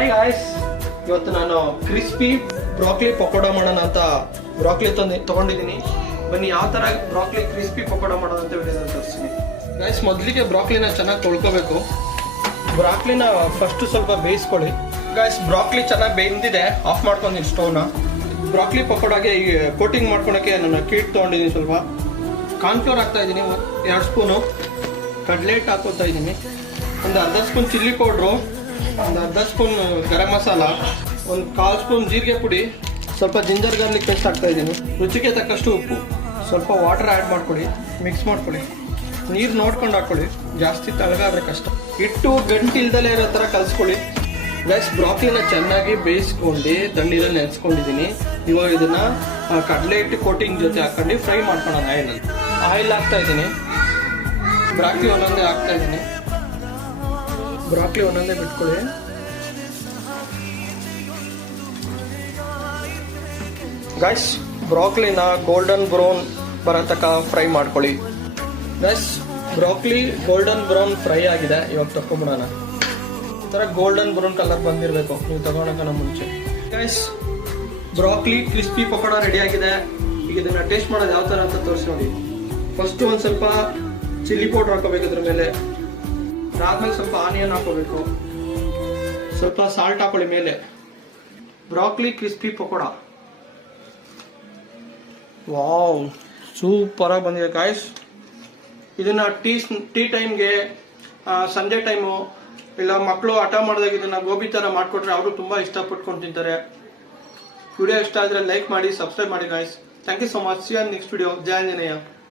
Hi guys, ಇವತ್ತು ನಾನು crispy broccoli pakoda ಮಾಡೋಣ ಅಂತ ಬ್ರಾಕ್ಲಿ ತಗೊಂಡಿದ್ದೀನಿ. ಬನ್ನಿ ಯಾವ ತರ ಬ್ರಾಕ್ಲಿ ಕ್ರಿಸ್ಪಿ ಪಕೋಡ ಮಾಡೋಣ ಅಂತ ವಿಡಿಯೋ ತೋರಿಸ್ತೀನಿ. ಗಾಯ್ಸ್, ಮೊದಲಿಗೆ ಬ್ರಾಕ್ಲಿನ ಚೆನ್ನಾಗಿ ತೊಳ್ಕೋಬೇಕು. ಬ್ರಾಕ್ಲಿನ ಫಸ್ಟ್ ಸ್ವಲ್ಪ ಬೇಯಿಸ್ಕೊಳ್ಳಿ. ಗಾಯ್ಸ್, ಬ್ರಾಕ್ಲಿ ಚೆನ್ನಾಗಿ ಬೆಂದಿದೆ, ಆಫ್ ಮಾಡ್ಕೊಂಡಿದ್ದೀನಿ ಸ್ಟವ್ನ. ಬ್ರಾಕ್ಲಿ ಪಕೋಡಾಗೆ ಕೋಟಿಂಗ್ ಮಾಡ್ಕೊಳಕ್ಕೆ ನಾನು ಕೀಟ್ ತೊಗೊಂಡಿದ್ದೀನಿ. ಸ್ವಲ್ಪ ಕಾರ್ನ್ಫ್ಲೋರ್ ಹಾಕ್ತಾ ಇದ್ದೀನಿ, 2 ಸ್ಪೂನು ಕಡಲೆ ಹಿಟ್ಟು ಹಾಕೋತಾ ಇದ್ದೀನಿ, ಒಂದು ಅರ್ಧ ಸ್ಪೂನ್ ಚಿಲ್ಲಿ ಪೌಡ್ರು, ಒಂದು ಅರ್ಧ ಸ್ಪೂನ್ ಗರಂ ಮಸಾಲ, ಒಂದು 1/4 ಸ್ಪೂನ್ ಜೀರಿಗೆ ಪುಡಿ, ಸ್ವಲ್ಪ ಜಿಂಜರ್ ಗಾರ್ಲಿಕ್ ಪೇಸ್ಟ್ ಹಾಕ್ತಾ ಇದ್ದೀನಿ, ರುಚಿಗೆ ತಕ್ಕಷ್ಟು ಉಪ್ಪು, ಸ್ವಲ್ಪ ವಾಟರ್ ಆ್ಯಡ್ ಮಾಡ್ಕೊಳ್ಳಿ, ಮಿಕ್ಸ್ ಮಾಡ್ಕೊಳ್ಳಿ. ನೀರು ನೋಡ್ಕೊಂಡು ಹಾಕ್ಕೊಳ್ಳಿ, ಜಾಸ್ತಿ ತಳಗಾದ್ರೆ ಕಷ್ಟ. ಹಿಟ್ಟು ಗಂಟು ಇಲ್ದಲೇ ಇರೋ ಥರ ಕಲಿಸ್ಕೊಳ್ಳಿ. ಗೈಸ್, ಬ್ರಾಕ್ಲಿನ ಚೆನ್ನಾಗಿ ಬೇಯಿಸ್ಕೊಂಡು ತಣ್ಣೀರಲ್ಲಿ ನೆನೆಸ್ಕೊಂಡಿದ್ದೀನಿ. ಇವಾಗ ಇದನ್ನ ಕಡಲೆ ಹಿಟ್ಟು ಕೋಟಿಂಗ್ ಜೊತೆ ಹಾಕೊಂಡು ಫ್ರೈ ಮಾಡ್ಕೊಳ್ಳೋಣ. ಆಯಿಲ್ ಹಾಕ್ತಾ ಇದ್ದೀನಿ, ಬ್ರಾಕ್ಲಿ ಒಂದೊಂದೇ ಹಾಕ್ತಾ ಇದ್ದೀನಿ. ಬ್ರಾಕ್ಲಿ ಒಂದೊಂದೇ ಬಿಟ್ಕೊಳ್ಳಿ. ಗೈಸ್, ಬ್ರಾಕ್ಲಿನ ಗೋಲ್ಡನ್ ಬ್ರೌನ್ ಬರೋ ತನಕ ಫ್ರೈ ಮಾಡ್ಕೊಳ್ಳಿ. Guys, broccoli golden brown fry ಆಗಿದೆ. ಇವಾಗ ತಗೊಂಡ್ಬಿಡೋಣ. ಈ ಥರ ಗೋಲ್ಡನ್ ಬ್ರೌನ್ ಕಲರ್ ಬಂದಿರಬೇಕು ನೀವು ತಗೊಳೋಕೆ ಮುಂಚೆ. Guys, broccoli crispy pakoda ready ಆಗಿದೆ. ಈಗ ಇದನ್ನ ಟೇಸ್ಟ್ ಮಾಡೋದು ಯಾವ ಥರ ಅಂತ ತೋರಿಸಿ ನೋಡಿ. ಫಸ್ಟು ಒಂದು ಸ್ವಲ್ಪ ಚಿಲ್ಲಿ ಪೌಡರ್ ಹಾಕೋಬೇಕು ಇದ್ರ ಮೇಲೆ. ಅದಾದ್ಮೇಲೆ ಸ್ವಲ್ಪ ಆನಿಯನ್ ಹಾಕೋಬೇಕು, ಸ್ವಲ್ಪ ಸಾಲ್ಟ್ ಹಾಕೊಳ್ಳಿ ಮೇಲೆ. Broccoli crispy pakoda, wow, super ಆಗಿ ಬಂದಿದೆ ಗಾಯ್ಸ್. ಇದನ್ನ ಟೀ ಟೈಮ್ಗೆ, ಸಂಜೆ ಟೈಮು, ಇಲ್ಲ ಮಕ್ಕಳು ಹಠ ಮಾಡಿದಾಗ ಇದನ್ನ ಗೋಬಿ ತರ ಮಾಡ್ಕೊಟ್ರೆ ಅವರು ತುಂಬಾ ಇಷ್ಟಪಟ್ಕೊಂಡು ತಿಂತಾರೆ. ವಿಡಿಯೋ ಇಷ್ಟ ಆದ್ರೆ ಲೈಕ್ ಮಾಡಿ, ಸಬ್ಸ್ಕ್ರೈಬ್ ಮಾಡಿ guys. Thank you so much. See you next video. ಜಯ ಆಂಜನೇಯ.